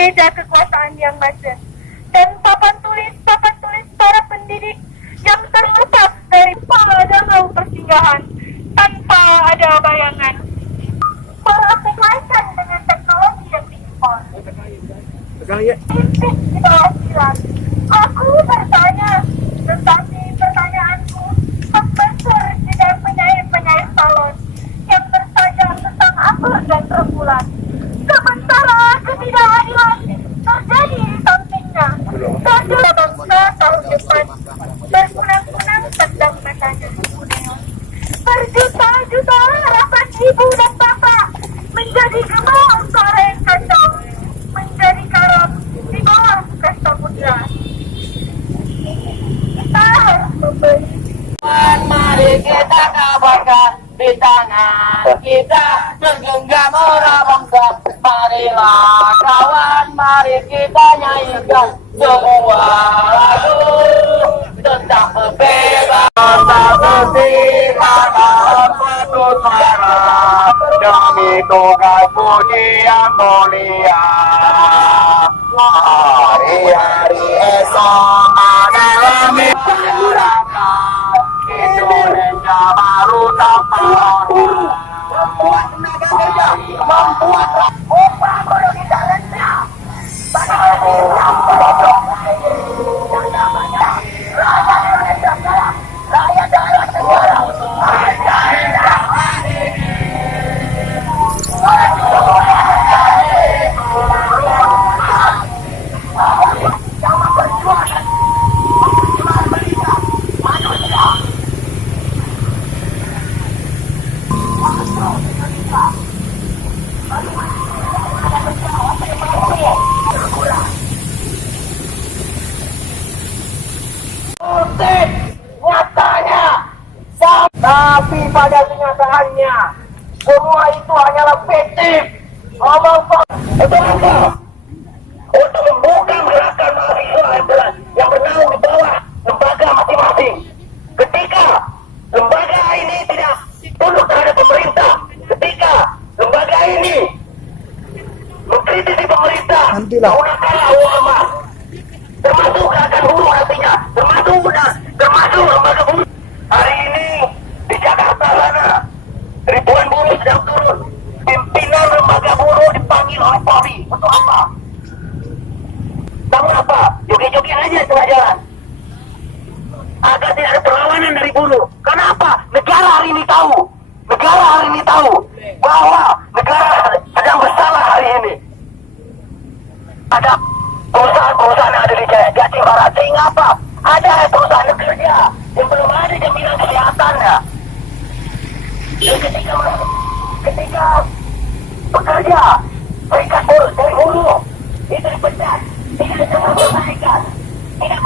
meja kekuasaan yang majah, dan papan tulis para pendidik yang terlepas dari ada mau persinggahan tanpa ada bayangan, beraplikasikan dengan teknologi yang diimpor. Impit di bawah silat. Aku bertanya, tetapi pertanyaanku membesar dengan penyair-penyair salon yang bertanya tentang apa dan rembulan. Sementara ketidakadilan terjadi di sampingnya. Saudara bangsa tahun depan berkunang-kunang tentang matanya. Berjuta-juta harapan ibu dan bapak menjadi gemuk sore yang kacau, menjadi karam di bawah kasta putra. Kita harus memberi. Mari kita kabarkan di tangan kita menggenggam orang bangsa. Marilah kawan, mari kita nyanyikan sebuah lagu tentang kebebasan bersihkan dalam satu suara demi tugas budi yang mulia. Hari-hari esok adalah masyarakat Indonesia baru tampak. Membuat tenaga kerja, membuat upah buruh kita rendah. Rakyat Indonesia sekarang, rakyat daerah sekarang. Nyatanya, tapi pada kenyataannya semua itu hanyalah fiktif. Omong untuk apa? Untuk membuka gerakan mahasiswa yang bernaung di bawah lembaga masing-masing. Ketika lembaga ini tidak tunduk terhadap pemerintah, ketika lembaga ini mengkritisi pemerintah, menggunakan ulama, termasuk gerakan buruh nantinya, termasuk lembaga buruh. Hari ini di Jakarta sana ribuan buruh sedang turun. Pimpinan lembaga buruh dipanggil oleh Polri. Untuk apa? Namun apa? Joget-joget aja tengah jalan agar tidak ada perlawanan dari buruh. Kenapa? Negara hari ini tahu bahwa negara sedang bersalah hari ini. Ada perusahaan-perusahaan yang ada di Jatim Barat, sehingga apa? Ada perusahaan kerja yang belum ada jaminan kesehatannya. Dan ketika pekerja serikat buruh dari hulu itu dipecat, tidak bisa memperbaiki, tidak